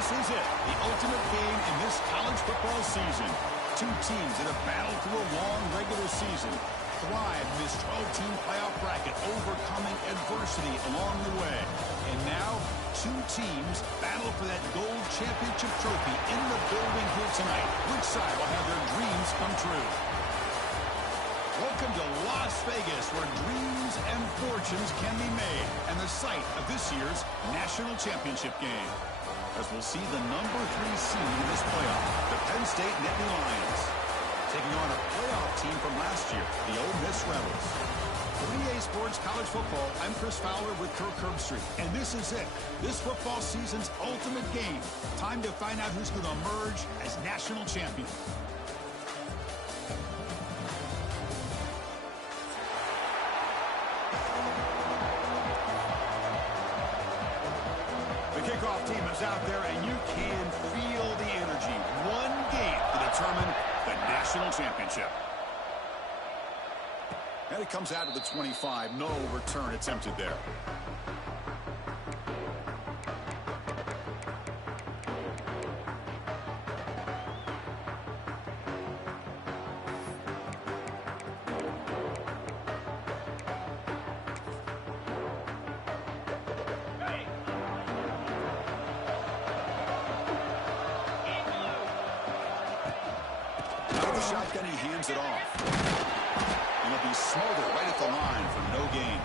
This is it, the ultimate game in this college football season. Two teams that have battled through a long regular season, thrived in this 12-team playoff bracket, overcoming adversity along the way. And now, two teams battle for that gold championship trophy in the building here tonight. Which side will have their dreams come true? Welcome to Las Vegas, where dreams and fortunes can be made, and the site of this year's national championship game. As we'll see the number 3 seed in this playoff, the Penn State Nittany Lions, taking on a playoff team from last year, the Ole Miss Rebels. For EA Sports College Football, I'm Chris Fowler with Kirk Herbstreit, and this is it, this football season's ultimate game. Time to find out who's going to emerge as national champion. The kickoff team is out there, and you can feel the energy. One game to determine the national championship. And it comes out of the 25. No return attempted there. Shotgun, he hands it off. And it'll be smothered right at the line for no gain.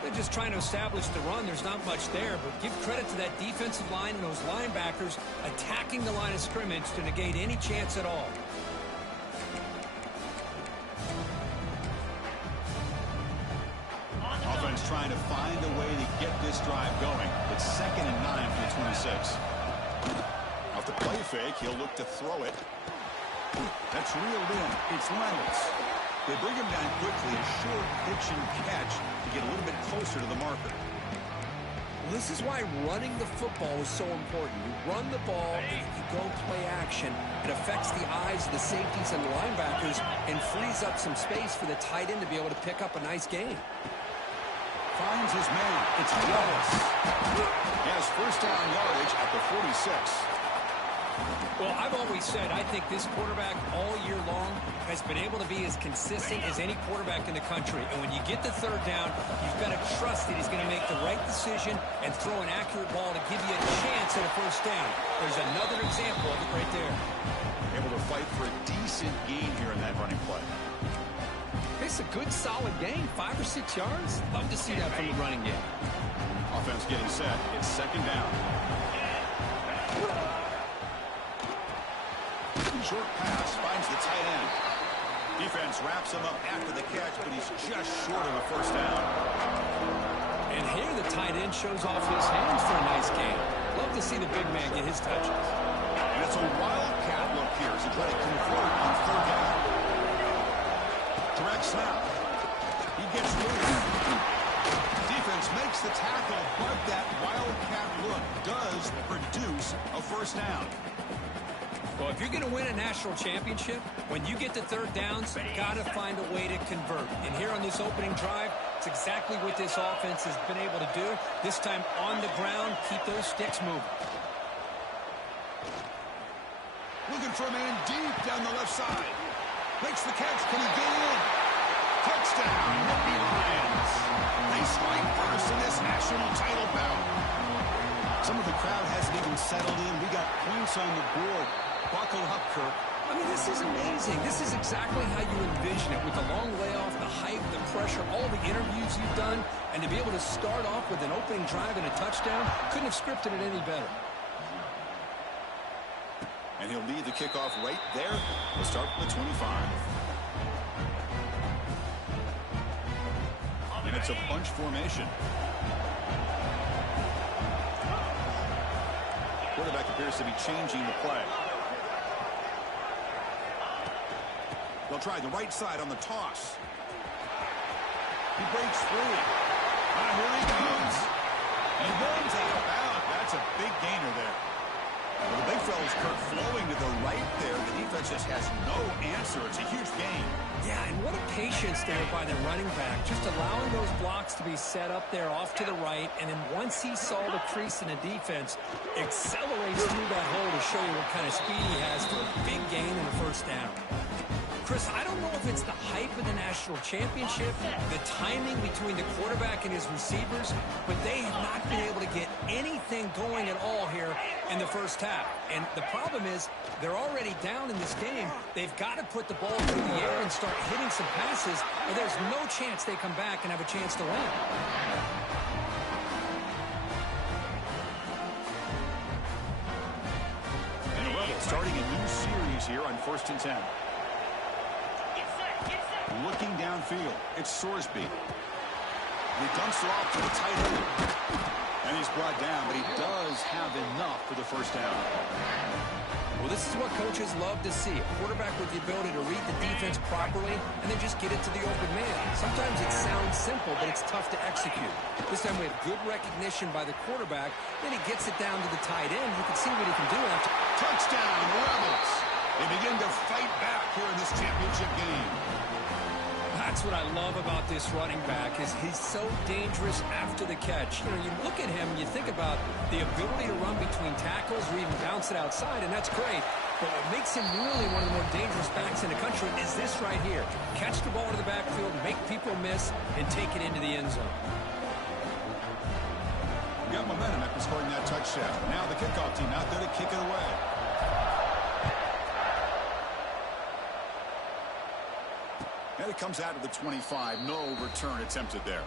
They're just trying to establish the run. There's not much there, but give credit to that defensive line and those linebackers attacking the line of scrimmage to negate any chance at all. Offense trying to find a way to get this drive going. It's 2nd and 9 for the 26. Off the play fake, he'll look to throw it. That's reeled in. It's Reynolds. They bring him down quickly, a short pitch and catch to get a little bit closer to the marker. Well, this is why running the football is so important. You run the ball, and if you go play action, it affects the eyes of the safeties and the linebackers and frees up some space for the tight end to be able to pick up a nice gain. Finds his man. It's Wallace. He has first down yardage at the 46. Well, I've always said I think this quarterback all year long has been able to be as consistent as any quarterback in the country. And when you get the third down, you've got to trust that he's going to make the right decision and throw an accurate ball to give you a chance at a first down. There's another example of it right there. Able to fight for a decent gain here in that running play. It's a good, solid gain, 5 or 6 yards. Love to see that from the running game. Offense getting set. It's 2nd down. Short pass finds the tight end. Defense wraps him up after the catch, but he's just short of a first down. And here the tight end shows off his hands for a nice gain. Love to see the big man get his touches. And it's a wildcat look here as he tries to convert on 3rd down. Direct snap. He gets rid of it. Defense makes the tackle, but that wildcat look does produce a first down. Well, if you're going to win a national championship, when you get to third downs, you've got to find a way to convert. And here on this opening drive, it's exactly what this offense has been able to do. This time on the ground, keep those sticks moving. Looking for a man deep down the left side. Makes the catch. Can he get in? Touchdown, Nittany Lions. They strike first in this national title bout. Some of the crowd hasn't even settled in. We got points on the board. Buckle up, Kirk. I mean, this is amazing. This is exactly how you envision it, with the long layoff, the hype, the pressure, all the interviews you've done, and to be able to start off with an opening drive and a touchdown, couldn't have scripted it any better. And he'll lead the kickoff right there. We'll start from the 25. And it's a bunch formation. Quarterback appears to be changing the play. They'll try the right side on the toss. He breaks free. Here he goes. And runs out of bounds. That's a big gainer there. Well, the big fella tackles, Kurt, flowing to the right there. The defense just has no answer. It's a huge gain. Yeah, and what a patience there by the running back, just allowing those blocks to be set up there off to the right, and then once he saw the crease in the defense, accelerates through that hole to show you what kind of speed he has for a big gain and a first down. Chris, I don't know if it's the hype of the national championship, the timing between the quarterback and his receivers, but they have not been able to get anything going at all here in the first half. And the problem is they're already down in this game. They've got to put the ball through the air and start hitting some passes, or there's no chance they come back and have a chance to win. And the Rebels starting a new series here on 1st and 10. Looking downfield, it's Sorsby. He dumps it off to the tight end. And he's brought down, but he does have enough for the first down. Well, this is what coaches love to see. A quarterback with the ability to read the defense properly and then just get it to the open man. Sometimes it sounds simple, but it's tough to execute. This time we have good recognition by the quarterback. Then he gets it down to the tight end. You can see what he can do after. Touchdown, Rebels. They begin to fight back here in this championship game. That's what I love about this running back is he's so dangerous after the catch. You know, you look at him, you think about the ability to run between tackles or even bounce it outside, and that's great. But what makes him really one of the more dangerous backs in the country is this right here. Catch the ball to the backfield, make people miss, and take it into the end zone. Got momentum after scoring that touchdown. Now the kickoff team out there to kick it away. And it comes out of the 25. No return attempted there.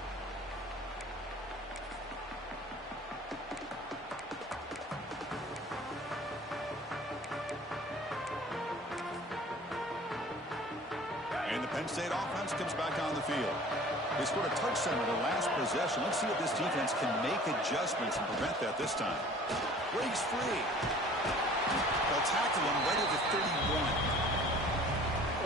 And the Penn State offense comes back on the field. They scored a touchdown on their last possession. Let's see if this defense can make adjustments and prevent that this time. Breaks free. They'll tackle him right at the 31.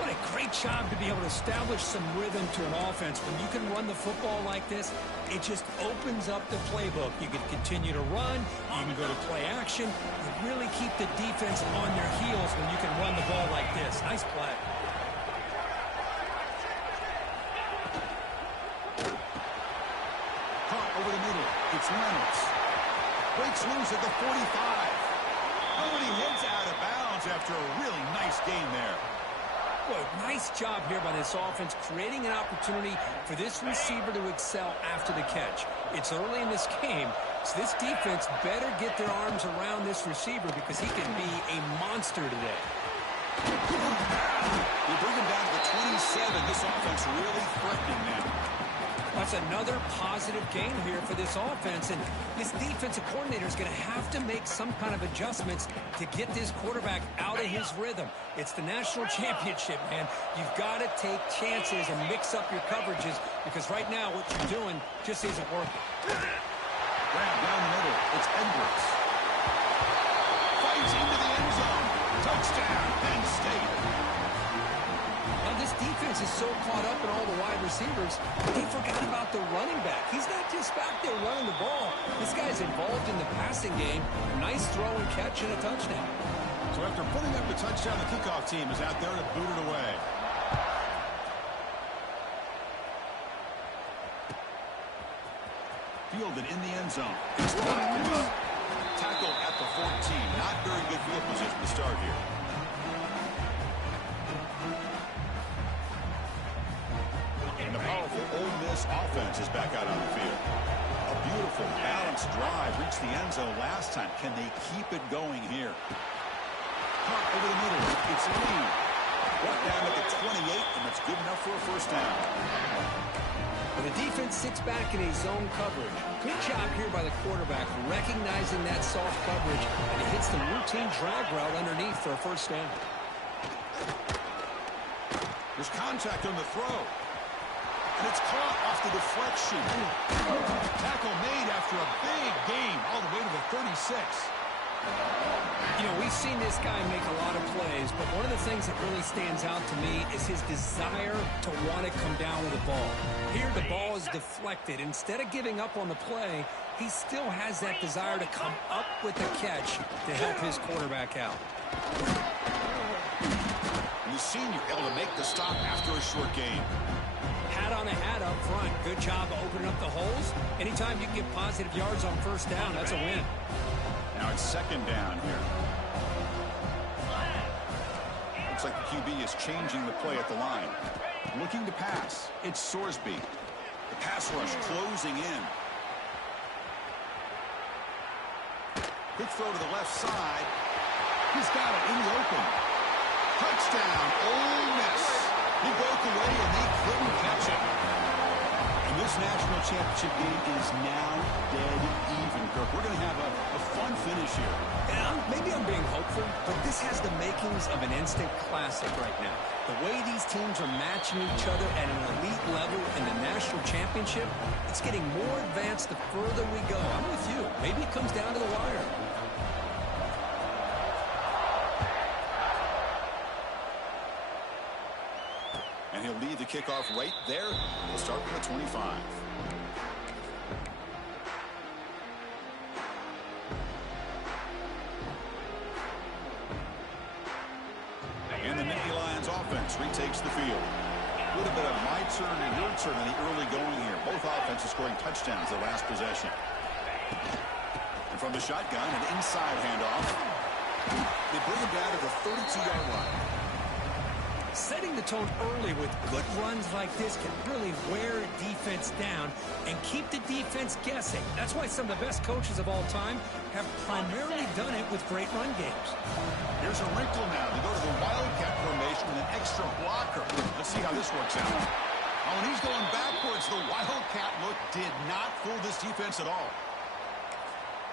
What a great job to be able to establish some rhythm to an offense. When you can run the football like this, it just opens up the playbook. You can continue to run. You can go to play action. You really keep the defense on their heels when you can run the ball like this. Nice play. Caught over the middle. It's Reynolds. Breaks loose at the 45. Oh, and he hits out of bounds after a really nice game there. Boy, nice job here by this offense, creating an opportunity for this receiver to excel after the catch. It's early in this game, so this defense better get their arms around this receiver because he can be a monster today. We bring him down to the 27. This offense really threatening now. That's another positive gain here for this offense, and this defensive coordinator is going to have to make some kind of adjustments to get this quarterback out of his rhythm. It's the national championship, man. You've got to take chances and mix up your coverages because right now what you're doing just isn't working. Grab down the middle. It's Edwards. Fights into the end zone. Touchdown, Penn State. Now, this defense is so caught up in all the wide receivers, they forgot about the running back. He's not just back there running the ball. This guy's involved in the passing game. Nice throw and catch and a touchdown. So after putting up the touchdown, the kickoff team is out there to boot it away. Fielded in the end zone. It's tackled at the 14. Not very good field position to start here. And the powerful Ole Miss offense is back out on the field. A beautiful, balanced drive reached the end zone last time. Can they keep it going here? Caught over the middle. It's Lee. Brought down at the 28, and that's good enough for a first down. Well, the defense sits back in a zone coverage. Good job here by the quarterback, recognizing that soft coverage, and he hits the routine drag route underneath for a first down. There's contact on the throw. And it's caught off the deflection. Tackle made after a big gain all the way to the 36. You know, we've seen this guy make a lot of plays, but one of the things that really stands out to me is his desire to want to come down with the ball. Here, the ball is deflected. Instead of giving up on the play, he still has that desire to come up with the catch to help his quarterback out. And the senior able to make the stop after a short gain. Hat on a hat up front. Good job of opening up the holes. Anytime you can get positive yards on first down, that's a win. Now it's second down here. Looks like the QB is changing the play at the line. Looking to pass. It's Sorsby. The pass rush closing in. Quick throw to the left side. He's got it in the open. Touchdown, Ole Miss. He broke away and they couldn't catch him. And this national championship game is now dead even, Kirk. We're going to have a fun finish here. Yeah, maybe I'm being hopeful, but this has the makings of an instant classic right now. The way these teams are matching each other at an elite level in the national championship, it's getting more advanced the further we go. I'm with you. Maybe it comes down to the wire. And he'll lead the kickoff right there. We'll start from the 25. And the Nittany Lions offense retakes the field. A little bit of my turn and your turn in the early going here. Both offenses scoring touchdowns the last possession. And from the shotgun, an inside handoff. They bring him down to the 32-yard line. Setting the tone early with good runs like this can really wear a defense down and keep the defense guessing. That's why some of the best coaches of all time have primarily done it with great run games. Here's a wrinkle now. They go to the Wildcat formation with an extra blocker. Let's see how this works out. Oh, and he's going backwards. The Wildcat look did not fool this defense at all.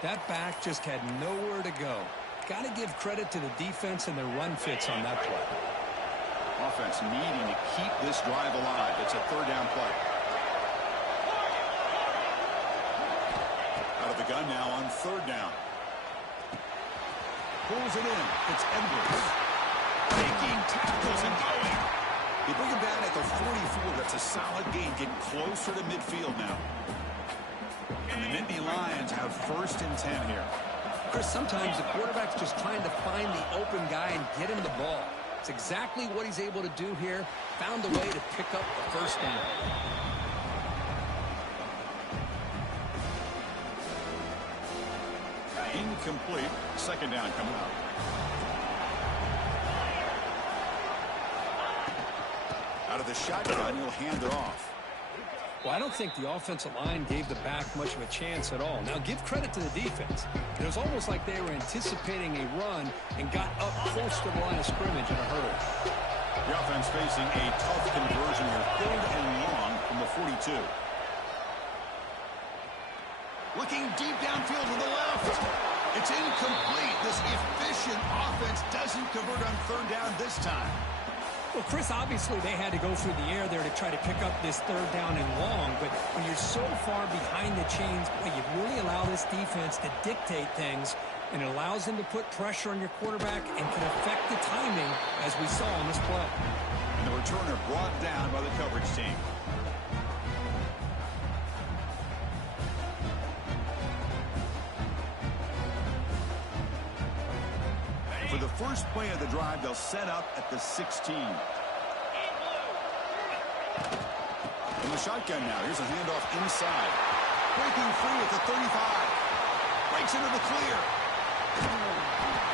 That back just had nowhere to go. Got to give credit to the defense and their run fits on that play. Offense needing to keep this drive alive. It's a third down play. Out of the gun now on third down. Pulls it in. It's Edwards. Taking tackles and going. They bring him down at the 44. That's a solid gain. Getting closer to midfield now. And the Nittany Lions have first and 10 here. Chris, sometimes the quarterback's just trying to find the open guy and get him the ball. It's exactly what he's able to do here. Found a way to pick up the first down. Incomplete. Second down coming up. Out of the shotgun, he'll hand it off. Well, I don't think the offensive line gave the back much of a chance at all. Now, give credit to the defense. It was almost like they were anticipating a run and got up close to the line of scrimmage in a hurry. The offense facing a tough conversion here. Third and long from the 42. Looking deep downfield to the left. It's incomplete. This efficient offense doesn't convert on third down this time. Well, Chris, obviously they had to go through the air there to try to pick up this third down and long, but when you're so far behind the chains, boy, you really allow this defense to dictate things, and it allows them to put pressure on your quarterback and can affect the timing, as we saw on this play. And the returner brought down by the coverage team. For the first play of the drive, they'll set up at the 16. In the shotgun now. Here's a handoff inside. Breaking free at the 35. Breaks into the clear.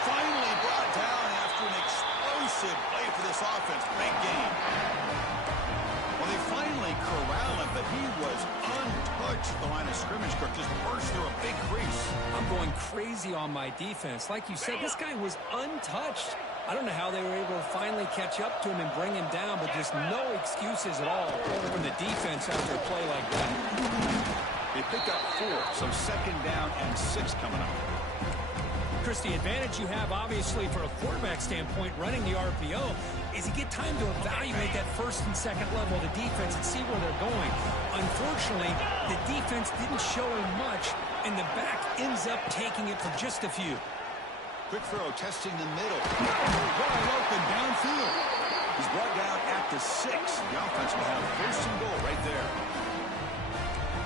Finally brought down after an explosive play for this offense. Great game. Well, they finally corral him, but he was untouched at the line of scrimmage. Cook just burst through a big crease. I'm going crazy on my defense. Like you said, this guy was untouched. I don't know how they were able to finally catch up to him and bring him down, but just no excuses at all from the defense after a play like that. They pick up 4, so second down and 6 coming up. Chris, the advantage you have, obviously, for a quarterback standpoint, running the RPO, is you get time to evaluate that first and second level of the defense and see where they're going. Unfortunately, the defense didn't show him much, and the back ends up taking it for just a few. Quick throw, testing the middle. Wide open downfield. He's brought down at the 6. The offense will have first and goal right there.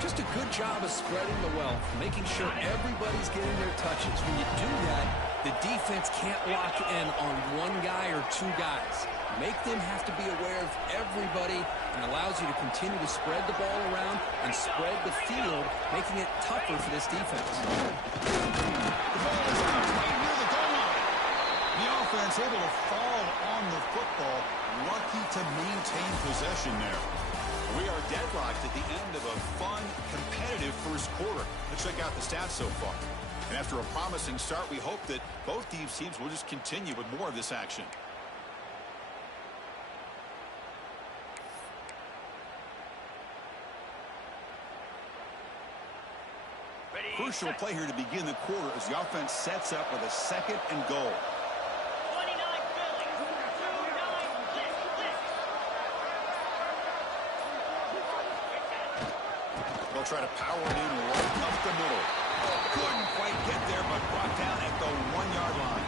Just a good job of spreading the wealth, making sure everybody's getting their touches. When you do that, the defense can't lock in on one guy or two guys. Make them have to be aware of everybody and allows you to continue to spread the ball around and spread the field, making it tougher for this defense. The ball is out right near the goal line. The offense able to fall on the football, lucky to maintain possession there. We are deadlocked at the end of a fun, competitive first quarter. Let's check out the stats so far. And after a promising start, we hope that both these teams will just continue with more of this action. Crucial play here to begin the quarter as the offense sets up with a 2nd and goal. They'll try to power it in right up the middle. Couldn't quite get there, but brought down at the 1-yard line.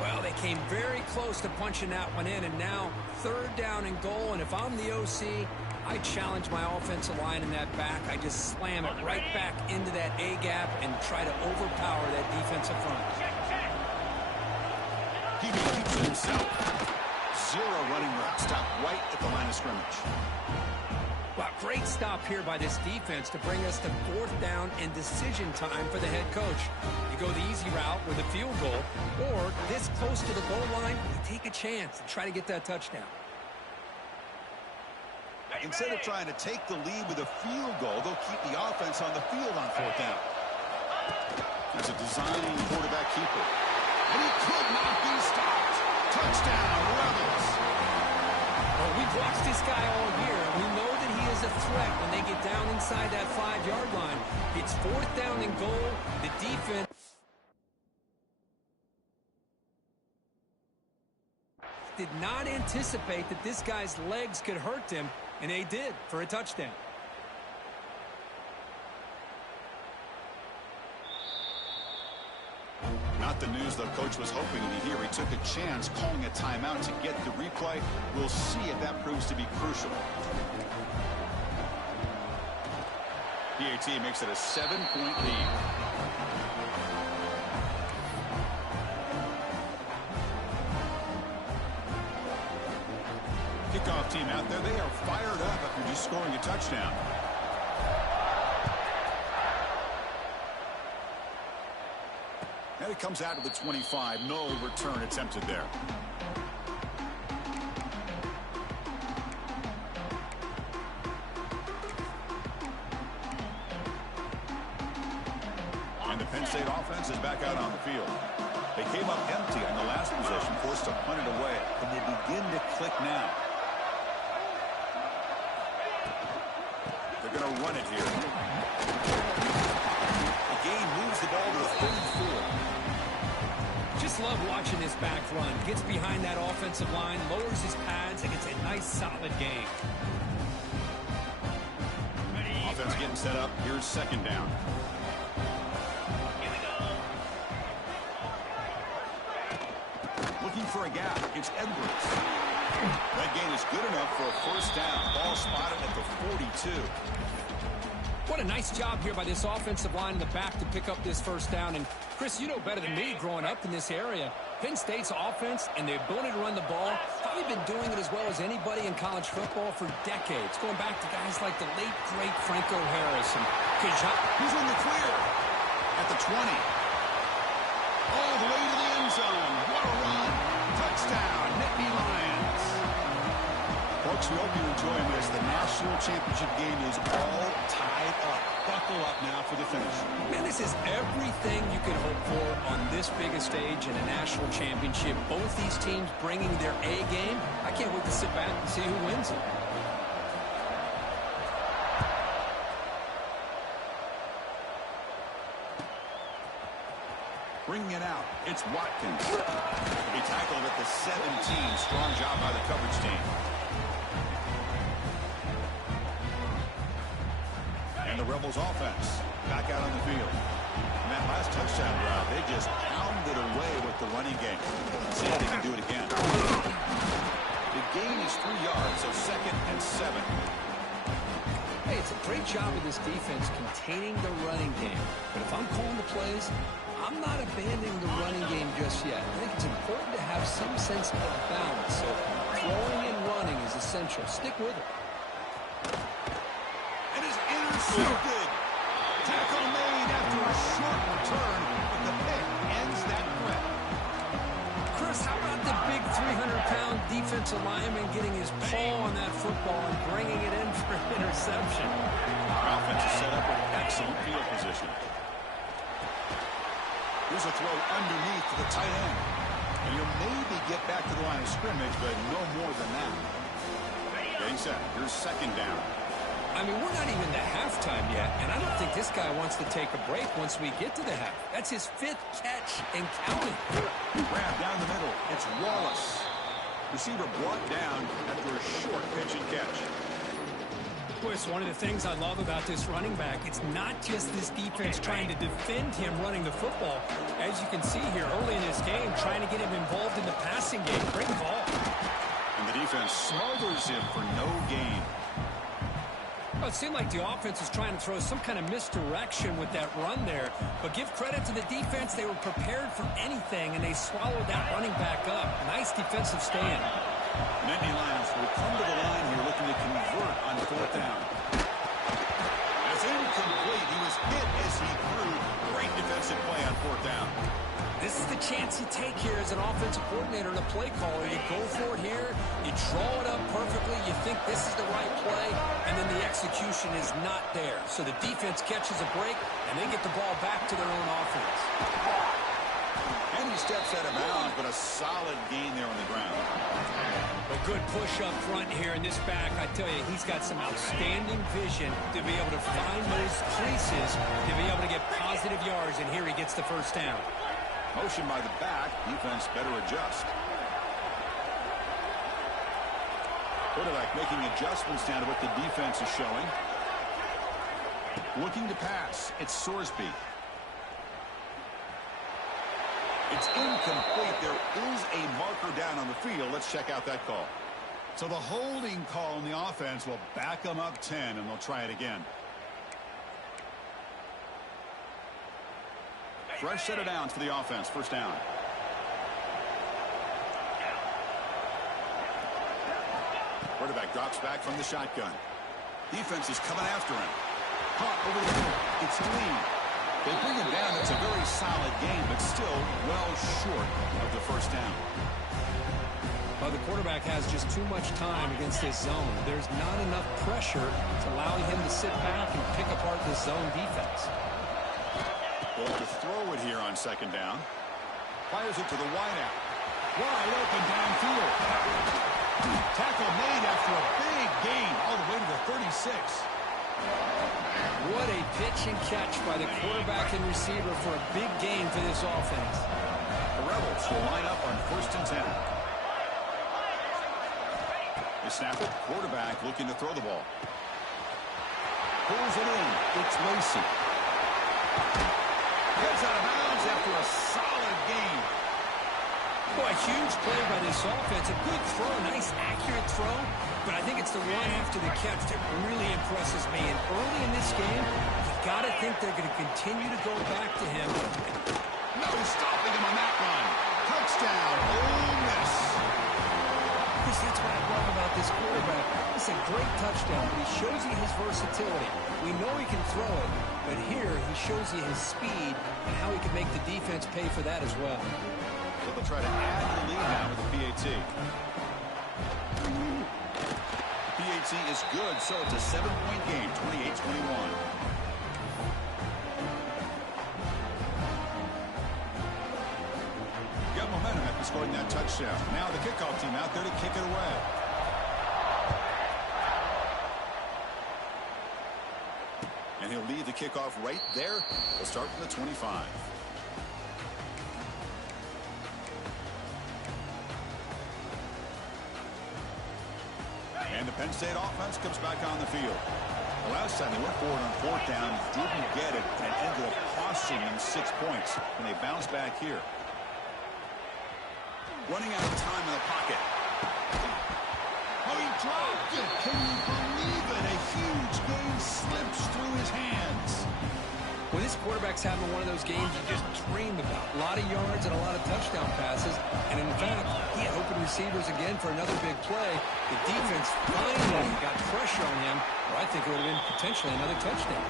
Well, they came very close to punching that one in, and now 3rd down and goal. And if I'm the OC, I challenge my offensive line in that back. I just slam it right back into that A-gap and try to overpower that defensive front. He believes in himself. 0 running route. Stop right at the line of scrimmage. Well, great stop here by this defense to bring us to 4th down and decision time for the head coach. You go the easy route with a field goal, or this close to the goal line, you take a chance and try to get that touchdown. Instead of trying to take the lead with a field goal, they'll keep the offense on the field on 4th down. That's a designing quarterback keeper. And he could not be stopped. Touchdown, Rebels. Well, we've watched this guy all year. We know that he is a threat when they get down inside that 5-yard line. It's 4th down and goal. The defense did not anticipate that this guy's legs could hurt him, and they did for a touchdown. Not the news the coach was hoping to hear. He took a chance calling a timeout to get the replay. We'll see if that proves to be crucial. PAT makes it a 7-point lead. Kickoff team out there, they are fired up after just scoring a touchdown. And it comes out to the 25. No return attempted there. And the Penn State offense is back out on the field. They came up empty on the last possession, forced to punt it away, and they begin to click now. They're going to run it here. The game moves the ball to a 3rd and 4. Just love watching this back run. Gets behind that offensive line, lowers his pads, and gets a nice solid gain. Offense getting set up. Here's 2nd down. Looking for a gap. It's Edwards. That gain is good enough for a 1st down. Ball spotted at the 42. What a nice job here by this offensive line in the back to pick up this 1st down. And, Chris, you know better than me growing up in this area, Penn State's offense and the ability to run the ball, probably been doing it as well as anybody in college football for decades, going back to guys like the late, great Franco Harris and Kajan. He's in the clear at the 20. All the way to the end zone. What a run. Touchdown, Nittany Lions. Folks, we hope you're enjoying this. The national championship game is all tied up. Buckle up now for the finish. Man, this is everything you could hope for on this biggest stage in a national championship. Both these teams bringing their A game. I can't wait to sit back and see who wins it. Bringing it out, it's Watkins. He tackled at the 17. Strong job by the coverage team. And the Rebels offense back out on the field. And that last touchdown drive, they just pounded away with the running game. See if they can do it again. The gain is 3 yards, so 2nd and 7. Hey, it's a great job of this defense containing the running game. But if I'm calling the plays, I'm not abandoning the running game just yet. I think it's important to have some sense of balance. So throwing and running is essential. Stick with it. And is intercepted. Tackle made after a short return, but the pick ends that threat. Chris, how about the big 300-pound defensive lineman getting his paw on that football and bringing it in for an interception? The offense is set up with excellent field position. Here's a throw underneath to the tight end. And you'll maybe get back to the line of scrimmage, but no more than that. Getting set. Here's second down. I mean, we're not even to halftime yet, and I don't think this guy wants to take a break once we get to the half. That's his 5th catch and counting. Grab down the middle. It's Wallace. Receiver brought down after a short pitch and catch. Boy, it's one of the things I love about this running back. It's not just this defense trying to defend him running the football. As you can see here early in this game, trying to get him involved in the passing game. Great call. And the defense smothers him for no gain. Well, it seemed like the offense was trying to throw some kind of misdirection with that run there. But give credit to the defense. They were prepared for anything, and they swallowed that running back up. Nice defensive stand. Nittany Lions will come to the line here looking to convert on 4th down. It's incomplete. He was hit as he threw. Great defensive play on 4th down. This is the chance you take here as an offensive coordinator and a play caller. You go for it here, you draw it up perfectly, you think this is the right play, and then the execution is not there. So the defense catches a break, and they get the ball back to their own offense. And he steps out of bounds, but a solid gain there on the ground. A good push up front here in this back. I tell you, he's got some outstanding vision to be able to find those creases, to be able to get positive yards, and here he gets the first down. Motion by the back. Defense better adjust. Quarterback making adjustments down to what the defense is showing. Looking to pass. It's Sorsby. It's incomplete. There is a marker down on the field. Let's check out that call. So the holding call on the offense will back them up 10, and they'll try it again. Fresh set of downs for the offense. First down. Quarterback drops back from the shotgun. Defense is coming after him. Caught over the middle. It's Lee. They bring him down. It's a very solid game, but still well short of the first down. Well, the quarterback has just too much time against this zone. There's not enough pressure to allow him to sit back and pick apart this zone defense. Well, to throw it here on second down. Fires it to the wideout. Wide open downfield. Tackle made after a big gain all the way to the 36. What a pitch and catch by the quarterback and receiver for a big gain for this offense. The Rebels will line up on 1st and 10. They snap it. Quarterback looking to throw the ball. Pulls it in. It's Lacey. Gets out of bounds after a solid gain. Boy, huge play by this offense. A good throw, nice accurate throw. But I think it's the run after the catch that really impresses me. And early in this game, you got to think they're going to continue to go back to him. No stopping him on that run. Touchdown, Ole Miss. Chris, that's what I love about this quarterback. It's a great touchdown, but he shows you his versatility. We know he can throw it, but here he shows you his speed and how he can make the defense pay for that as well. So they'll try to add the lead now with the PAT. PAT is good, so it's a 7-point game, 28-21. Got momentum after scoring that touchdown. Now the kickoff team out there to kick it away. And he'll lead the kickoff right there. We'll start from the 25. And the Penn State offense comes back on the field. The last time they went forward on 4th down, didn't get it, and it ended up costing them 6 points. And they bounce back here. Running out of time in the pocket. Oh, he dropped it. Can you believe it? A huge gain his hands. Well, this quarterback's having one of those games you just dream about. A lot of yards and a lot of touchdown passes. And in fact, he had open receivers again for another big play. The defense finally got pressure on him, or I think it would have been potentially another touchdown.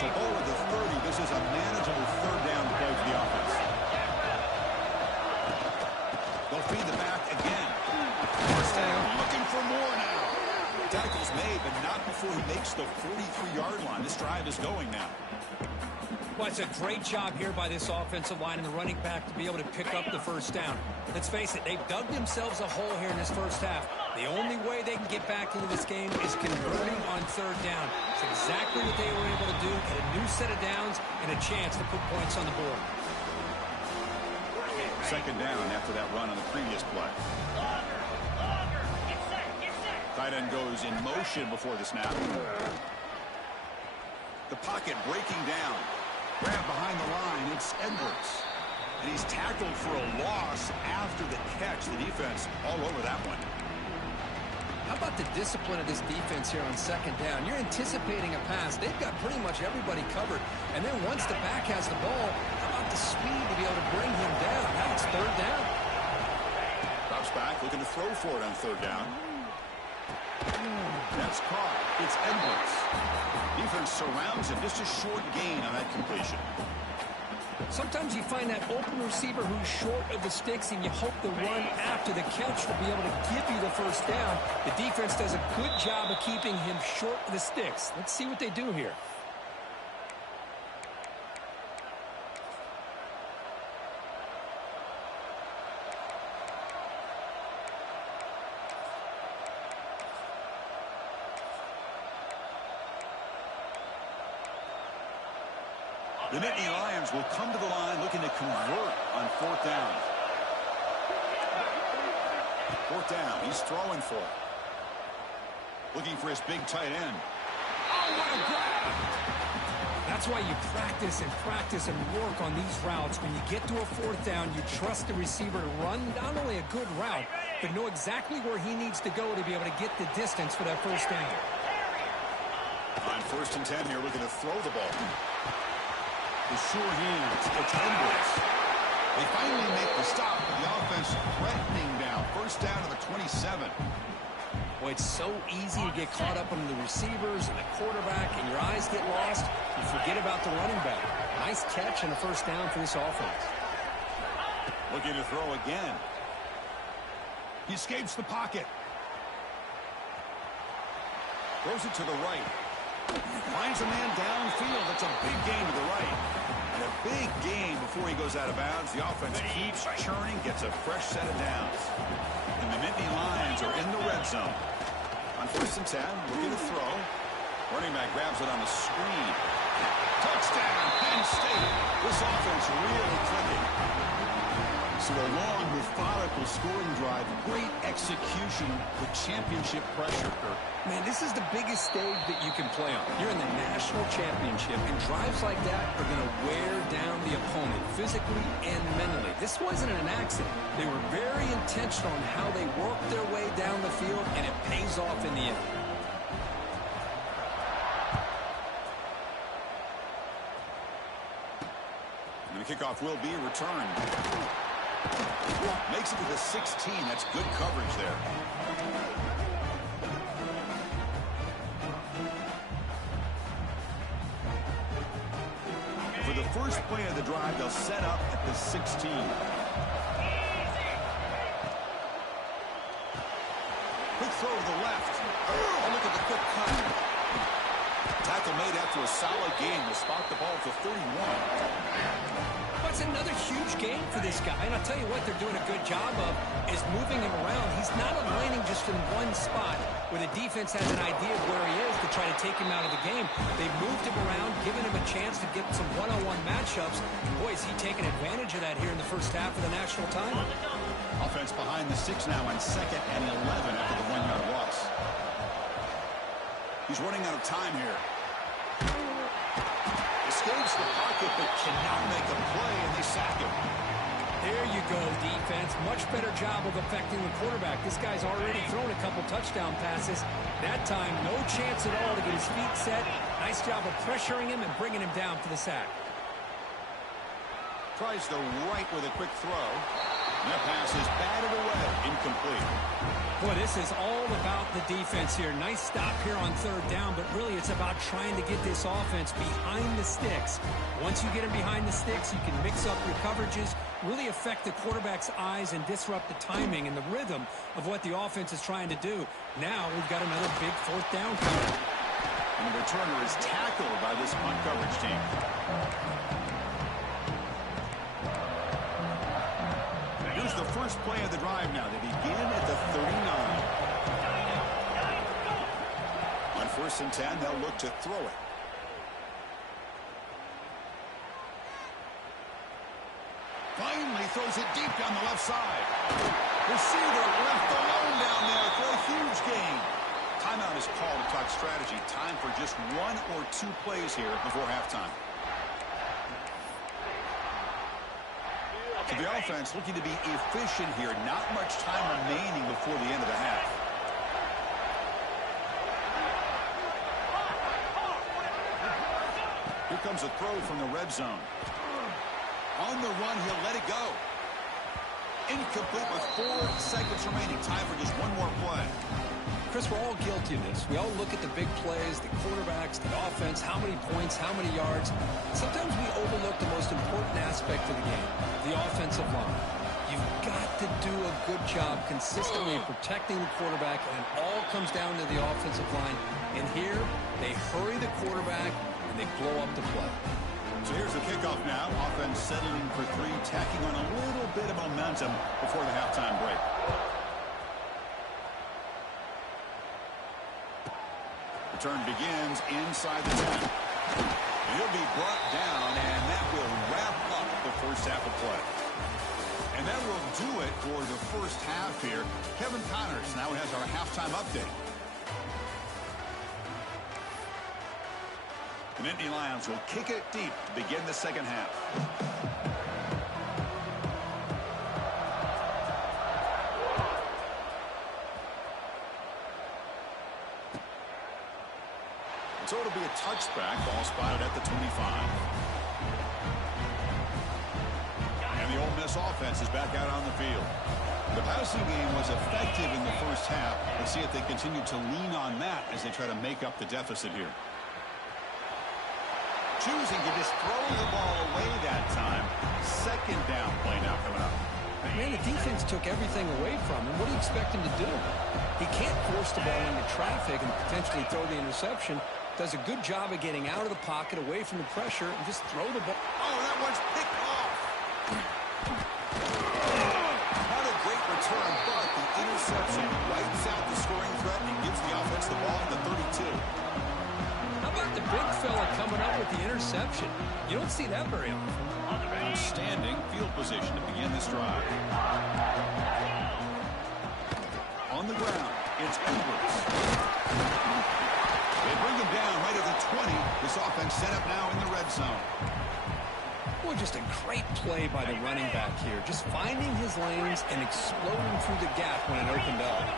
So ball at the 30. This is a manageable third down play for the offense. They'll feed the back again. First down, looking for more now. Tackle's made, but not before he makes the 43-yard line. This drive is going now. Well, it's a great job here by this offensive line and the running back to be able to pick up the first down. Let's face it, they've dug themselves a hole here in this first half. The only way they can get back into this game is converting on third down. It's exactly what they were able to do. Get a new set of downs and a chance to put points on the board. Second down after that run on the previous play. Tight end goes in motion before the snap. The pocket breaking down. Grab behind the line. It's Edwards. And he's tackled for a loss after the catch. The defense all over that one. How about the discipline of this defense here on second down? You're anticipating a pass. They've got pretty much everybody covered. And then once the back has the ball, how about the speed to be able to bring him down? Now it's third down. Drops back, looking to throw for it on third down. That's caught. It's Edwards. Defense surrounds him. Just a short gain on that completion. Sometimes you find that open receiver who's short of the sticks, and you hope the run after the catch will be able to give you the first down. The defense does a good job of keeping him short of the sticks. Let's see what they do here. The Nittany Lions will come to the line looking to convert on fourth down. Fourth down. He's throwing for it. Looking for his big tight end. Oh, what a grab! That's why you practice and work on these routes. When you get to a fourth down, you trust the receiver to run not only a good route, but know exactly where he needs to go to be able to get the distance for that first down. On first and 10 here, looking to throw the ball. The sure hands. It's Edwards. They finally make the stop. The offense threatening now. First down to the 27. Boy, it's so easy to get caught up on the receivers and the quarterback, and your eyes get lost. You forget about the running back. Nice catch and a first down for this offense. Looking to throw again. He escapes the pocket. Throws it to the right. Finds a man downfield. That's a big gain to the right. And a big gain before he goes out of bounds. The offense keeps churning, gets a fresh set of downs. And the Nittany Lions are in the red zone. On first and 10, looking to throw. Running back grabs it on the screen. Touchdown, Penn State. This offense really clicking. So a long, methodical scoring drive. Great execution with championship pressure. Man, this is the biggest stage that you can play on. You're in the national championship, and drives like that are going to wear down the opponent physically and mentally. This wasn't an accident. They were very intentional on how they worked their way down the field, and it pays off in the end. And the kickoff will be returned. Makes it to the 16. That's good coverage there. For the first play of the drive, they'll set up at the 16. Quick throw to the left. Oh, look at the quick cut. Tackle made after a solid gain. Will spot the ball for 31. It's another huge game for this guy, and I'll tell you what they're doing a good job of is moving him around. He's not aligning just in one spot where the defense has an idea of where he is to try to take him out of the game. They've moved him around, given him a chance to get some one-on-one matchups. Boy, is he taking advantage of that here in the first half of the national title. Offense behind the 6 now on 2nd and 11 after the 1-yard loss. He's running out of time here. Escapes the pocket, but cannot make a play, and they sack him. There you go, defense. Much better job of affecting the quarterback. This guy's already thrown a couple touchdown passes. That time, no chance at all to get his feet set. Nice job of pressuring him and bringing him down for the sack. Tries the right with a quick throw. That pass is batted away. Incomplete. Boy, this is all about the defense here. Nice stop here on third down, but really it's about trying to get this offense behind the sticks. Once you get him behind the sticks, you can mix up your coverages, really affect the quarterback's eyes and disrupt the timing and the rhythm of what the offense is trying to do. Now we've got another big fourth down coming. And the returner is tackled by this punt coverage team. Here's the first play of the drive now. They begin at the 39. On 1st and 10, they'll look to throw it. Finally throws it deep down the left side. Receiver left alone down there for a huge gain. Timeout is called to talk strategy. Time for just 1 or 2 plays here before halftime. So the offense looking to be efficient here. Not much time remaining before the end of the half. Here comes a throw from the red zone. On the run, he'll let it go. Incomplete with 4 seconds remaining. Time for just 1 more play. Chris, we're all guilty of this. We all look at the big plays, the quarterbacks, the offense, how many points, how many yards. Sometimes we overlook the most important aspect of the game, the offensive line. You've got to do a good job consistently protecting the quarterback, and it all comes down to the offensive line. And here, they hurry the quarterback, and they blow up the play. So here's the kickoff now. Offense settling for 3, tacking on a little bit of momentum before the halftime break. Return begins inside the 10. He'll be brought down, and that will wrap up the first half of play. And that will do it for the first half here. Kevin Connors now has our halftime update. The Nittany Lions will kick it deep to begin the second half. So it'll be a touchback, ball spotted at the 25. And the Ole Miss offense is back out on the field. The passing game was effective in the first half. Let's see if they continue to lean on that as they try to make up the deficit here. Choosing to just throw the ball away that time. Second down play now coming up. Man, the defense took everything away from him. What do you expect him to do? He can't force the ball into traffic and potentially throw the interception. Does a good job of getting out of the pocket, away from the pressure, and just throw the ball. Oh, that one's picked off. Not a great return, but the interception wipes out the scoring threat and gives the offense the ball at the 32. How about the big fella coming up with the interception? You don't see that very often. Outstanding field position to begin this drive. On the ground, it's Ubers. They bring him down right at the 20. This offense set up now in the red zone. Boy, just a great play by the running back here. Just finding his lanes and exploding through the gap when it opened up.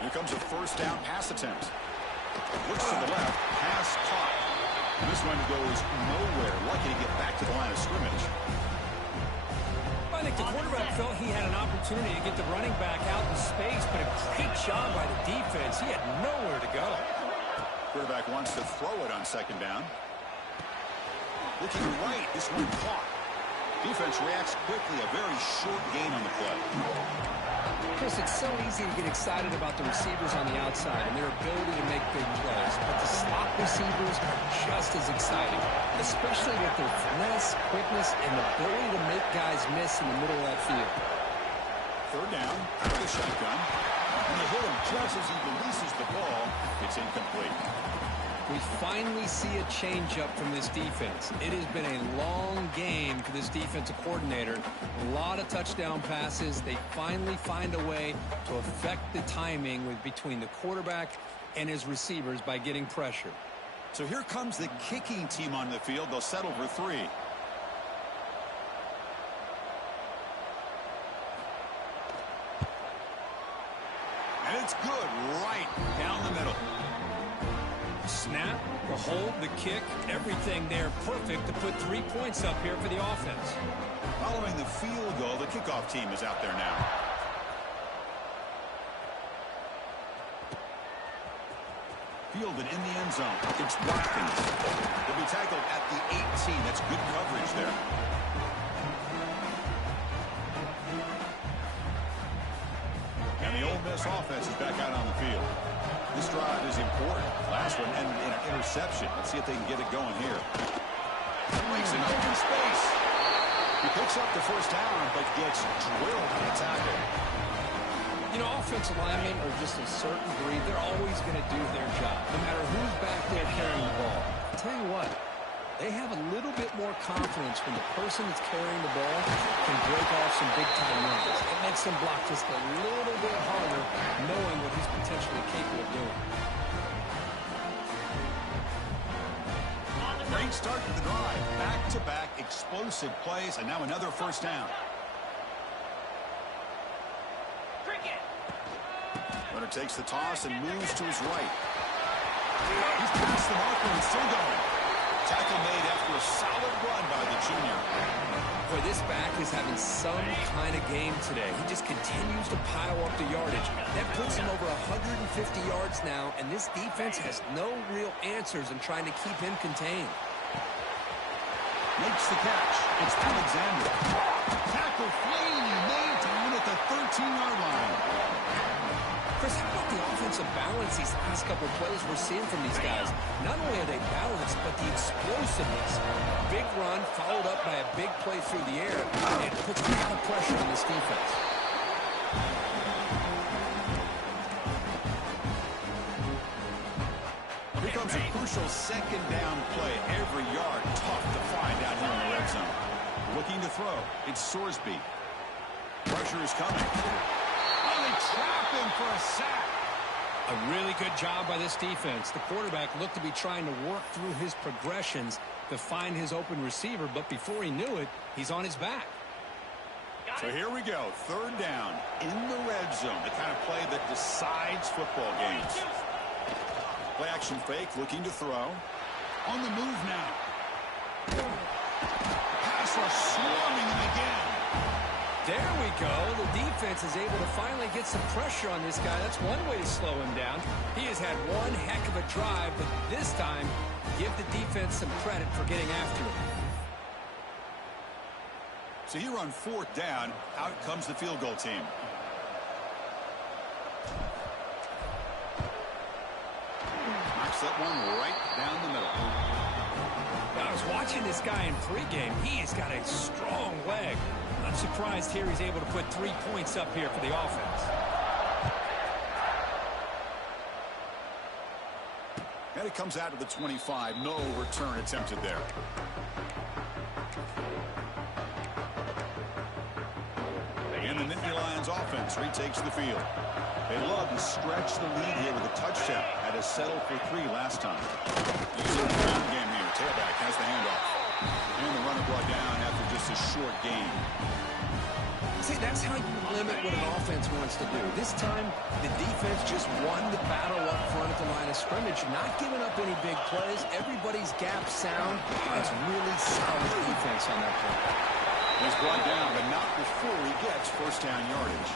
Here comes a first down pass attempt. Looks to the left, pass caught. This one goes nowhere. Lucky to get back to the line of scrimmage. I think the quarterback felt he had an opportunity to get the running back out in space, but a great job by the defense. He had nowhere to go. Quarterback wants to throw it on second down. Looking right, this one caught. Defense reacts quickly, a very short gain on the play. Chris, it's so easy to get excited about the receivers on the outside and their ability to make big plays, but the slot receivers are just as exciting, especially with their finesse, quickness, and the ability to make guys miss in the middle of that field. Third down, out of the shotgun. And they hit him just as he releases the ball. It's incomplete. We finally see a change-up from this defense. It has been a long game for this defensive coordinator. A lot of touchdown passes. They finally find a way to affect the timing between the quarterback and his receivers by getting pressure. So here comes the kicking team on the field. They'll settle for 3. It's good right down the middle. Snap, the hold, the kick, everything there perfect to put 3 points up here for the offense. Following the field goal, the kickoff team is out there now. Fielded in the end zone. It's Watkins. He'll be tackled at the 18. That's good coverage there. And the Ole Miss offense is back out on the field. This drive is important. Last one ended in an interception. Let's see if they can get it going here. Makes an open space. He picks up the first down, but gets drilled on the tackle. You know, offensive linemen are just a certain breed. They're always going to do their job, no matter who's back there carrying the ball. I'll tell you what, they have a little bit more confidence when the person that's carrying the ball can break off some big-time runs. It makes them block just a little bit harder, knowing what he's potentially capable of doing. Great start to the drive. Back-to-back explosive plays, and now another first down. Runner takes the toss and moves to his right. He's past the marker and still going. Tackle made after a solid run by the junior. Boy, this back is having some kind of game today. He just continues to pile up the yardage. That puts him over 150 yards now, and this defense has no real answers in trying to keep him contained. Makes the catch. It's Alexander. Tackle fleeing made to win at the 13-yard line. Chris, how about the offensive balance these last couple of plays we're seeing from these guys? Not only are they balanced, but the explosiveness. Big run followed up by a big play through the air. It puts a lot of pressure on this defense. Here comes a crucial second down play. Every yard tough to find out here in the red zone. Looking to throw. It's Sorsby. Pressure is coming. Trap him for a sack. A really good job by this defense. The quarterback looked to be trying to work through his progressions to find his open receiver, but before he knew it, he's on his back. So here we go. Third down in the red zone. The kind of play that decides football games. Play action fake, looking to throw. On the move now. Pass rush swarming him again. There we go. The defense is able to finally get some pressure on this guy. That's one way to slow him down. He has had one heck of a drive, but this time, give the defense some credit for getting after him. So here on fourth down, out comes the field goal team. Knocks that one right down the middle. I was watching this guy in pregame. He has got a strong leg. I'm surprised here he's able to put 3 points up here for the offense. And it comes out to the 25. No return attempted there. And the Nittany Lions offense retakes the field. They love to stretch the lead here with a touchdown. Had to settle for 3 last time. Using the ground game here. Tailback has the handoff. And the runner brought down after just a short gain. See, that's how you limit what an offense wants to do. This time, the defense just won the battle up front at the line of scrimmage, not giving up any big plays. Everybody's gap sound. That's really solid defense on that play. He's brought down, but not before he gets first down yardage.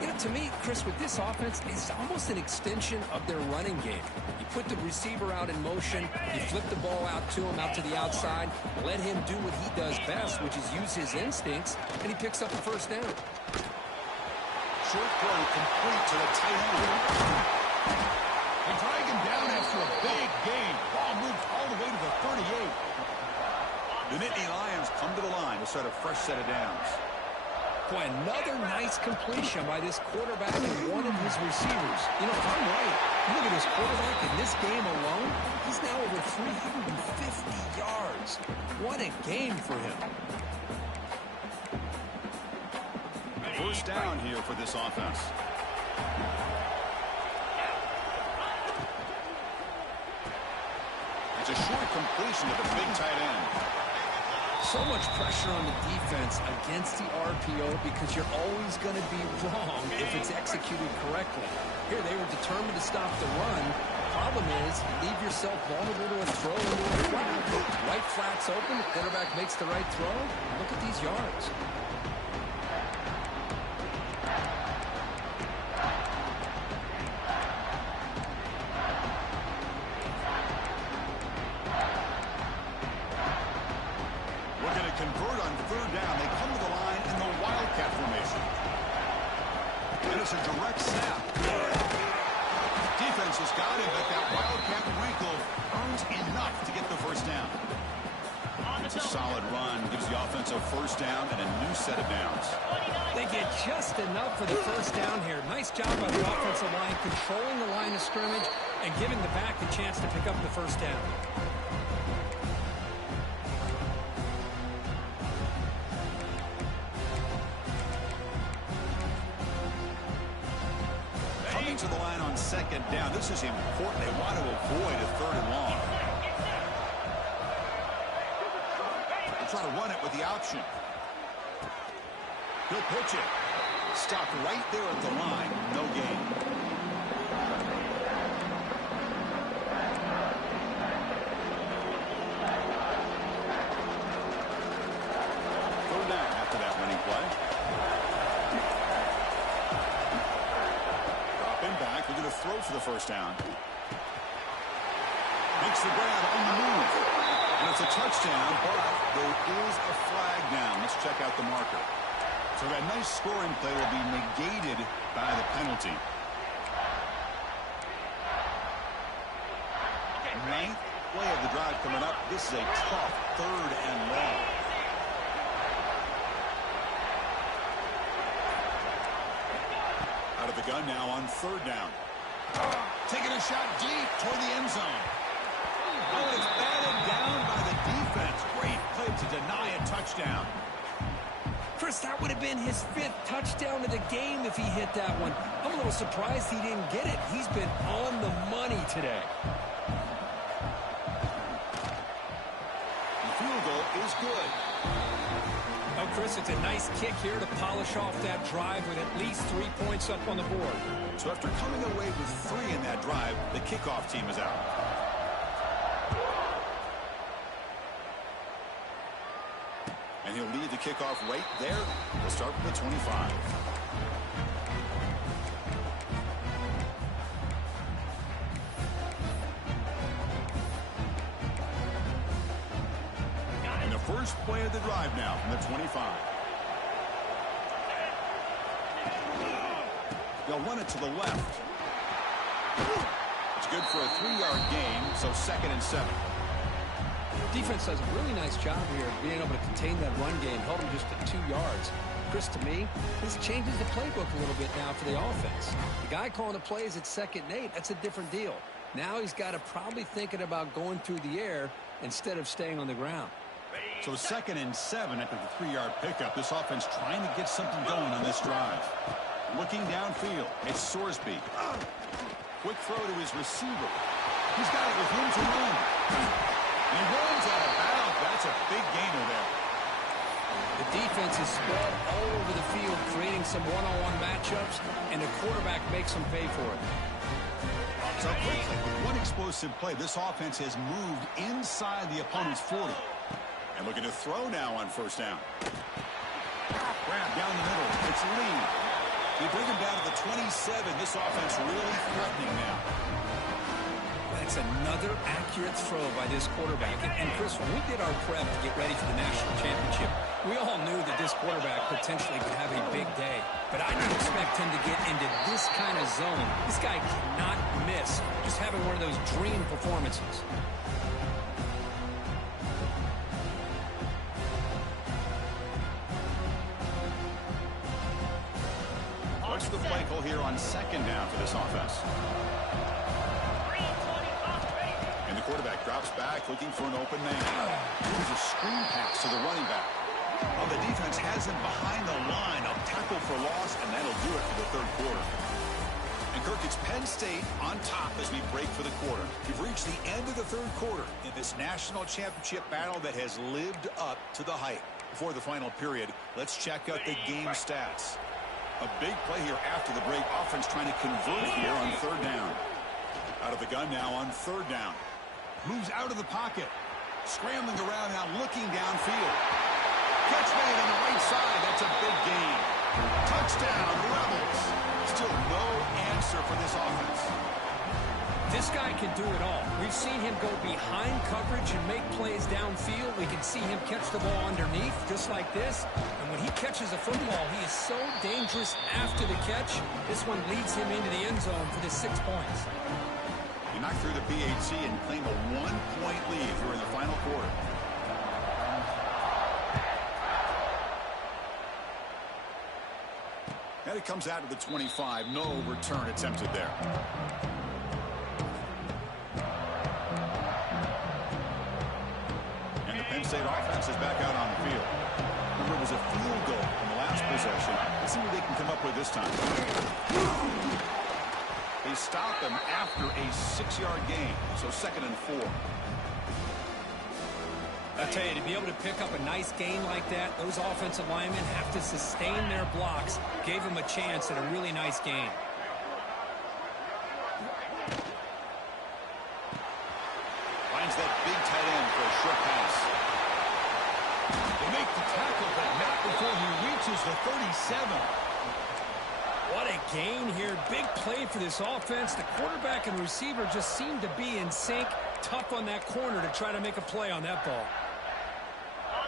You know, to me, Chris, with this offense, it's almost an extension of their running game. You put the receiver out in motion, you flip the ball out to him, out to the outside, let him do what he does best, which is use his instincts, and he picks up the first down. Short throw complete to the tight end. They drag him down after a big gain. Ball moved all the way to the 38. The Nittany Lions come to the line to start a fresh set of downs. Boy, another nice completion by this quarterback and one of his receivers. You know, if I'm right, look at this quarterback in this game alone. He's now over 350 yards. What a game for him. First down here for this offense. It's a short completion to the big tight end. So much pressure on the defense against the RPO because you're always going to be wrong if it's executed correctly. Here, they were determined to stop the run. Problem is, you leave yourself vulnerable to a throw into a flat. Right flat's open, the quarterback makes the right throw. Look at these yards. Looking to convert on third down. They come to the line in the Wildcat formation. And it's a direct snap. Defense has got him, but that Wildcat wrinkle earns enough to get the first down. It's a solid run. Gives the offense a first down and a new set of downs. They get just enough for the first down here. Nice job by the offensive line, controlling the line of scrimmage and giving the back the chance to pick up the first down. Coming to the line on second down. This is important. They want to avoid a third and long. They'll try to run it with the option. He'll pitch it. Stopped right there at the line. No gain. Third down after that running play. Dropping back. We're going to throw for the first down. Makes the grab on the move. And it's a touchdown, but there is a flag down. Let's check out the marker. So that nice scoring play will be negated by the penalty. Ninth play of the drive coming up. This is a tough third and long. Out of the gun now on third down. Taking a shot deep toward the end zone. Oh, it's batted down by the defense. Great play to deny a touchdown. Chris, that would have been his 5th touchdown of the game if he hit that one. I'm a little surprised he didn't get it. He's been on the money today. The field goal is good. Oh, Chris, it's a nice kick here to polish off that drive with at least 3 points up on the board. So after coming away with 3 in that drive, the kickoff team is out. And he'll lead the kickoff right there. We'll start from the 25. And the first play of the drive now from the 25. They'll run it to the left. It's good for a 3-yard gain, so second and 7. Defense does a really nice job here of being able to contain that run game, held him just at 2 yards. Chris, to me, this changes the playbook a little bit now for the offense. The guy calling the plays at 2nd and 8, that's a different deal. Now he's got to probably thinking about going through the air instead of staying on the ground. So second and 7 after the 3-yard pickup. This offense trying to get something going on this drive. Looking downfield, it's Sorsby. Quick throw to his receiver. He's got it with room to run. He runs out of bounds. That's a big gainer there. The defense is spread all over the field, creating some one-on-one matchups, and the quarterback makes them pay for it. So quickly, with one explosive play, this offense has moved inside the opponent's 40. And looking to throw now on first down. Grab down the middle. It's Lee. They bring him down to the 27. This offense really threatening now. That's another accurate throw by this quarterback. And Chris, when we did our prep to get ready for the national championship, we all knew that this quarterback potentially could have a big day. But I didn't expect him to get into this kind of zone. This guy cannot miss. Just having one of those dream performances. What's the play call here on second down for this offense? And the quarterback drops back looking for an open man. Here's a screen pass to the running back. Well, the defense has him behind the line. A tackle for loss, and that'll do it for the third quarter. And And Kirk, it's Penn State on top as we break for the quarter. We've reached the end of the third quarter in this national championship battle that has lived up to the hype. Before the final period, let's check out the game stats. A big play here after the break. Offense trying to convert here on third down. Out of the gun now on third down. Moves out of the pocket. Scrambling around now, looking downfield. Catch made on the right side. That's a big gain. Touchdown, Rebels. Still no answer for this offense. This guy can do it all. We've seen him go behind coverage and make plays downfield. We can see him catch the ball underneath, just like this. And when he catches a football, he is so dangerous after the catch. This one leads him into the end zone for the 6 points. You knock through the PAT and claim a 1-point lead here in the final quarter. And it comes out to the 25. No return attempted there. And the Penn State offense is back out on the field. Remember, it was a field goal in the last possession. Let's see what they can come up with this time. They stop him after a 6-yard gain, so 2nd and 4. I tell you, to be able to pick up a nice gain like that, those offensive linemen have to sustain their blocks. Gave him a chance at a really nice gain. Finds that big tight end for a short pass. They make the tackle, but not before he reaches the 37. What a gain here. Big play for this offense. The quarterback and receiver just seem to be in sync. Tough on that corner to try to make a play on that ball.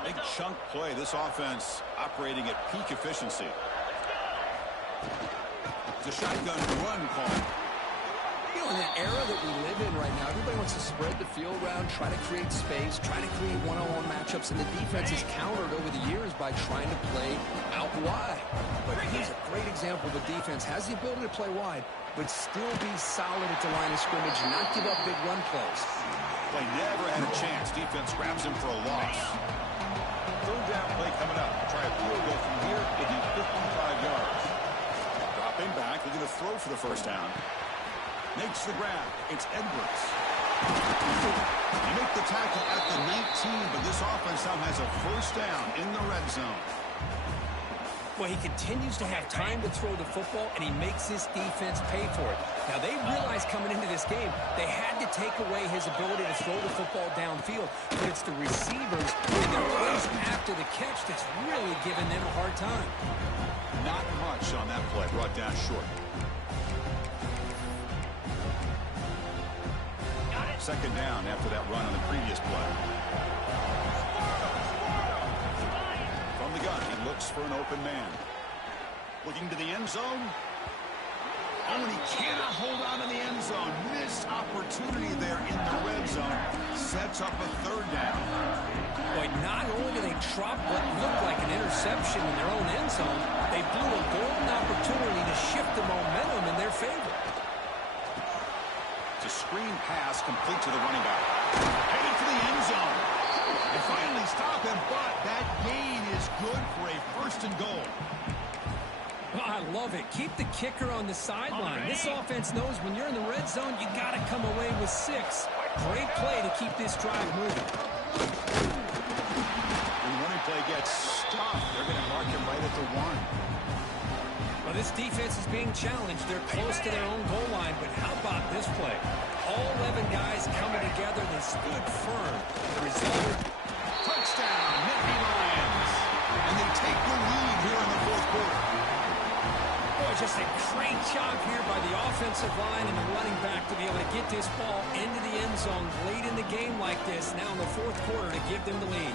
Big chunk play. This offense operating at peak efficiency. It's a shotgun run call. You know, in the era that we live in right now, everybody wants to spread the field around, try to create space, try to create one-on-one matchups, and the defense has countered over the years by trying to play out wide. But here's a great example of a defense has the ability to play wide, but still be solid at the line of scrimmage and not give up big run plays. Play never had a chance. Defense grabs him for a loss. Third down play coming up. Try a field goal from here. It'll be 55 yards. Dropping back. They're going to throw for the first down. Makes the grab. It's Edwards. They make the tackle at the 19, but this offense now has a first down in the red zone. Well, he continues to have time to throw the football, and he makes this defense pay for it. Now, they realized coming into this game they had to take away his ability to throw the football downfield, but it's the receivers and their plays after the catch that's really giving them a hard time. Not much on that play. Brought down short. Second down after that run on the previous play. From the gun, he looks for an open man. Looking to the end zone. Oh, and he cannot hold on to the end zone. Missed opportunity there in the red zone. Sets up a third down. Boy, not only do they drop what looked like an interception in their own end zone, they blew a golden opportunity to shift the momentum in their favor. It's a screen pass complete to the running back. Headed for the end zone. They finally stop him, but that gain is good for a 1st and goal. Oh, I love it. Keep the kicker on the sideline. This offense knows when you're in the red zone, you got to come away with 6. Great play to keep this drive moving. When the running play gets stopped, they're going to mark him right at the 1. Well, this defense is being challenged. They're close to their own goal line, but how about this play? All 11 guys coming together. They stood firm. The result, Touchdown, Nittany Lions. And they take the lead here in the fourth quarter. boy, just a great job here by the offensive line and the running back to be able to get this ball into the end zone late in the game like this, now in the fourth quarter, to give them the lead.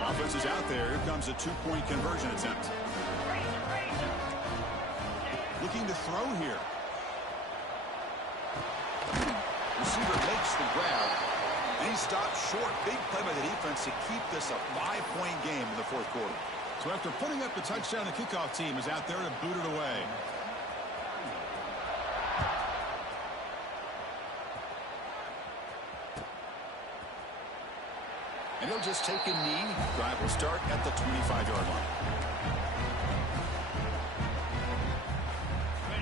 Offense is out there. Here comes a 2-point conversion attempt. Looking to throw here. Receiver makes the grab. And he stops short. Big play by the defense to keep this a 5-point game in the fourth quarter. So after putting up the touchdown, the kickoff team is out there to boot it away. And he'll just take a knee. Drive will start at the 25-yard line.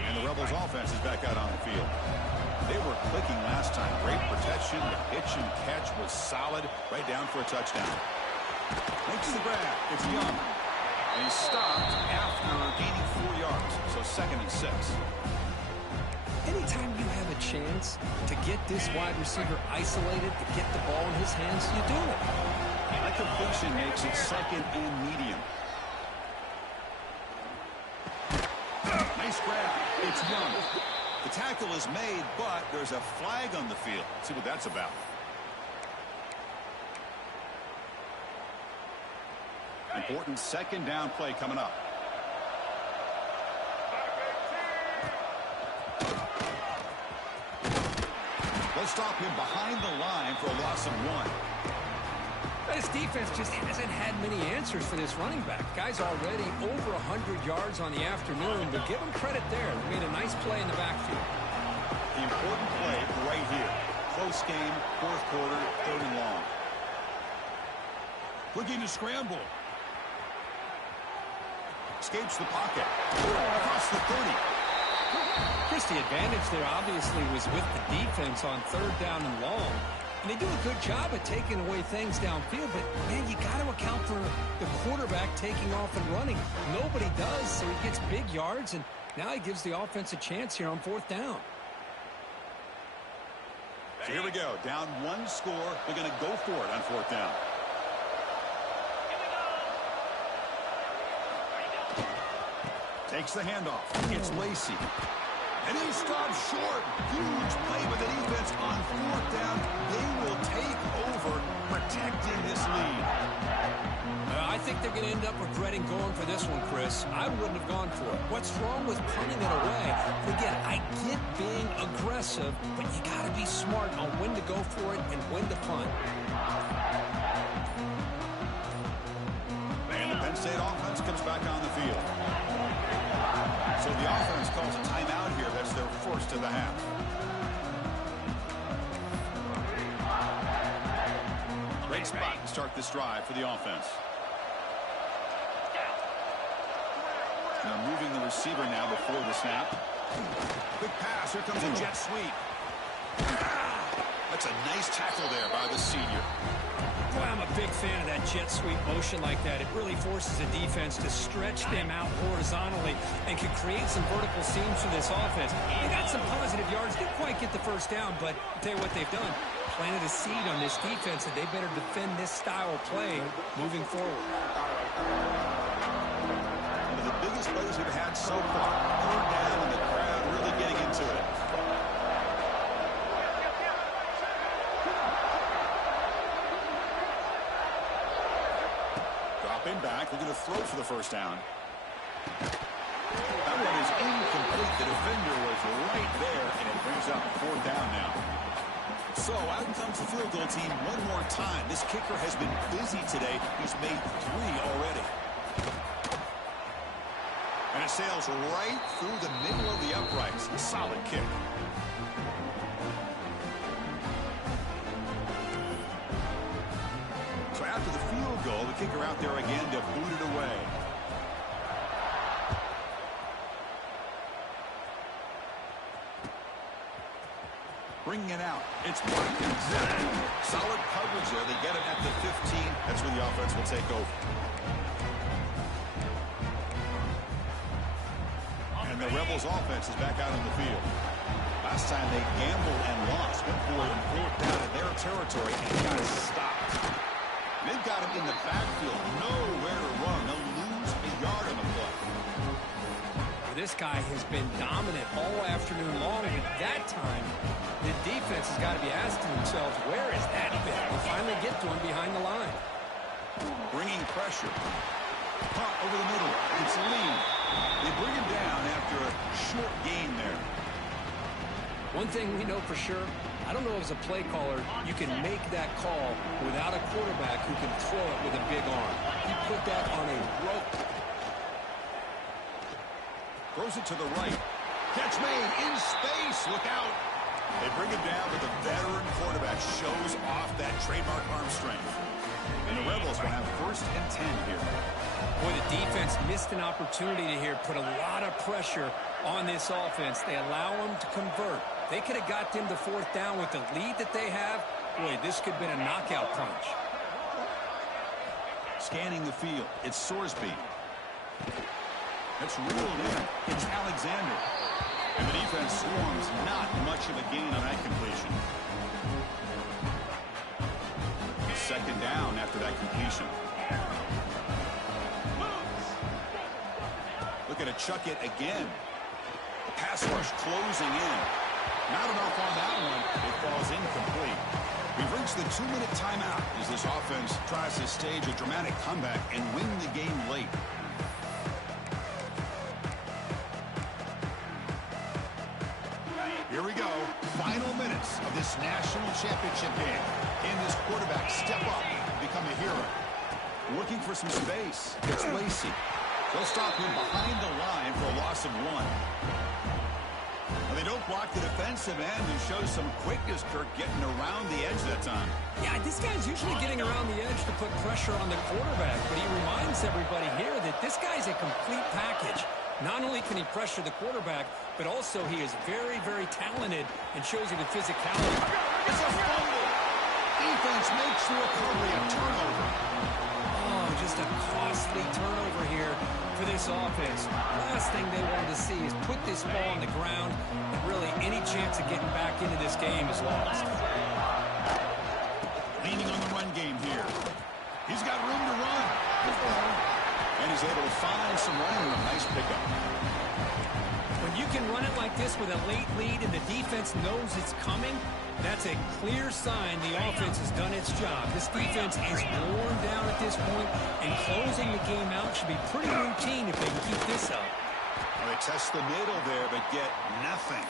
And the Rebels offense is back out on the field. They were clicking last time. Great protection. The pitch and catch was solid. Right down for a touchdown. Makes the grab. It's Young. And he stopped after gaining 4 yards. So 2nd and 6. Anytime you have a chance to get this wide receiver isolated, to get the ball in his hands, you do it. That completion makes it 2nd and medium. Nice grab. It's Young. The tackle is made, but there's a flag on the field. Let's see what that's about. Important 2nd down play coming up. They'll stop him behind the line for a loss of 1. This defense just hasn't had many answers for this running back. Guy's already over 100 yards on the afternoon, but give him credit there. They made a nice play in the backfield. The important play right here. Close game, 4th quarter, 3rd and long. Looking to scramble. Escapes the pocket. Across the 30. Chris, the advantage there obviously was with the defense on 3rd down and long. And they do a good job at taking away things downfield, but, man, you got to account for the quarterback taking off and running. Nobody does, so he gets big yards, and now he gives the offense a chance here on 4th down. So here we go. Down 1 score. They're going to go for it on 4th down. Takes the handoff. It's Lacy. And he stops short. Huge play by the defense on 4th down. They will take over protecting this lead. I think they're going to end up regretting going for this one, Chris. I wouldn't have gone for it. What's wrong with punting it away? And again, I get being aggressive, but you got to be smart on when to go for it and when to punt. And the Penn State offense comes back on the field. So the offense calls a timeout here. That's their 1st of the half. Great spot to start this drive for the offense. Now moving the receiver now before the snap. Quick pass. Here comes a jet sweep. That's a nice tackle there by the senior. Boy, I'm a big fan of that jet sweep motion like that. It really forces the defense to stretch them out horizontally and can create some vertical seams for this offense. They got some positive yards. Didn't quite get the 1st down, but I'll tell you what they've done. Planted a seed on this defense, and they better defend this style of play moving forward. One of the biggest plays we've had so far. 3rd down, and the crowd really getting into it. Back, looking to throw for the 1st down. That one is incomplete. The defender was right there, and it brings up 4th down now. So out comes the field goal team one more time. This kicker has been busy today. He's made 3 already. And it sails right through the middle of the uprights. A solid kick. So after the field goal, the kicker out there again to boot it away. Bringing it out. It's Watkins. Solid coverage there. They get it at the 15. That's where the offense will take over. And the Rebels offense is back out on the field. Last time they gambled and lost. Went for it and 4th down in their territory and got stopped. They've got him in the backfield. Nowhere to run. They'll lose a yard on the play. This guy has been dominant all afternoon long, and at that time, the defense has got to be asking themselves, where is that been? They finally get to him behind the line. Bringing pressure. Punt over the middle. It's Lee. They bring him down after a short gain there. One thing we know for sure, I don't know as a play caller, you can make that call without a quarterback who can throw it with a big arm. He put that on a rope. Throws it to the right. Catch made in space. Look out. They bring him down, but the veteran quarterback shows off that trademark arm strength. And the Rebels will have 1st and 10 here. Boy, the defense missed an opportunity to here put a lot of pressure on this offense. They allow them to convert. They could have got them to 4th down with the lead that they have. Boy, this could have been a knockout punch. Scanning the field, it's Sorsby. That's reeled in. It's Alexander. And the defense swarms. Not much of a gain on that completion. 2nd down after that completion. Looking to chuck it again. The pass rush closing in. Not enough on that one. It falls incomplete. We've reached the 2-minute timeout as this offense tries to stage a dramatic comeback and win the game late. Here we go. Final minutes of this national championship game. Can this quarterback step up and become a hero? Looking for some space. It's Lacey. They'll stop him behind the line for a loss of 1. Well, they don't block the defensive end and show some quickness, Kirk, getting around the edge that time. Yeah, this guy's usually getting around the edge to put pressure on the quarterback, but he reminds everybody here that this guy's a complete package. Not only can he pressure the quarterback, but also he is very, very talented and shows you the physicality. It's a fumble. Defense makes the recovery a turnover. Oh, just a costly turnover here for this offense. Last thing they wanted to see is put this ball on the ground, and really any chance of getting back into this game is lost. Leaning on the run game here. He's got room to run. And he's able to find some running room. Nice pickup. When you can run it like this with a late lead and the defense knows it's coming, that's a clear sign the offense has done its job. This defense is worn down at this point, and closing the game out should be pretty routine if they can keep this up. Well, they test the middle there, but get nothing.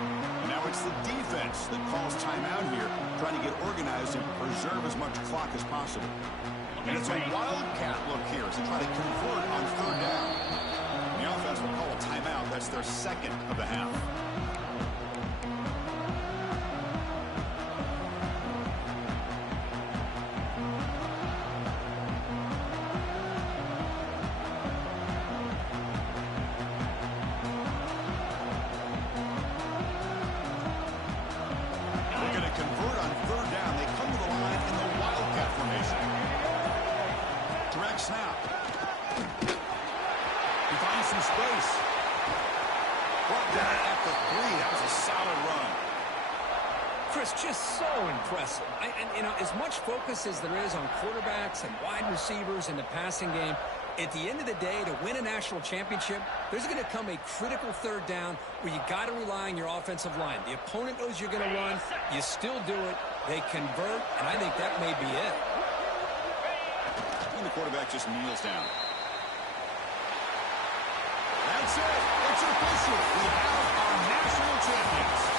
And now it's the defense that calls timeout here, trying to get organized and preserve as much clock as possible. And it's a wildcat look here as they try to convert on 3rd down. And the offense will call a timeout. That's their 2nd of the half. They're going to convert on 3rd down. They come to the line in the wildcat formation. Direct snap. He finds some space. Brought down at the 3. That was a solid run. Chris, just so impressive. And as much focus as there is on quarterbacks and wide receivers in the passing game, at the end of the day, to win a national championship, there's going to come a critical 3rd down where you got to rely on your offensive line. The opponent knows you're going to run. You still do it. They convert, and I think that may be it. And the quarterback just kneels down. That's it. It's official. We have our national champions.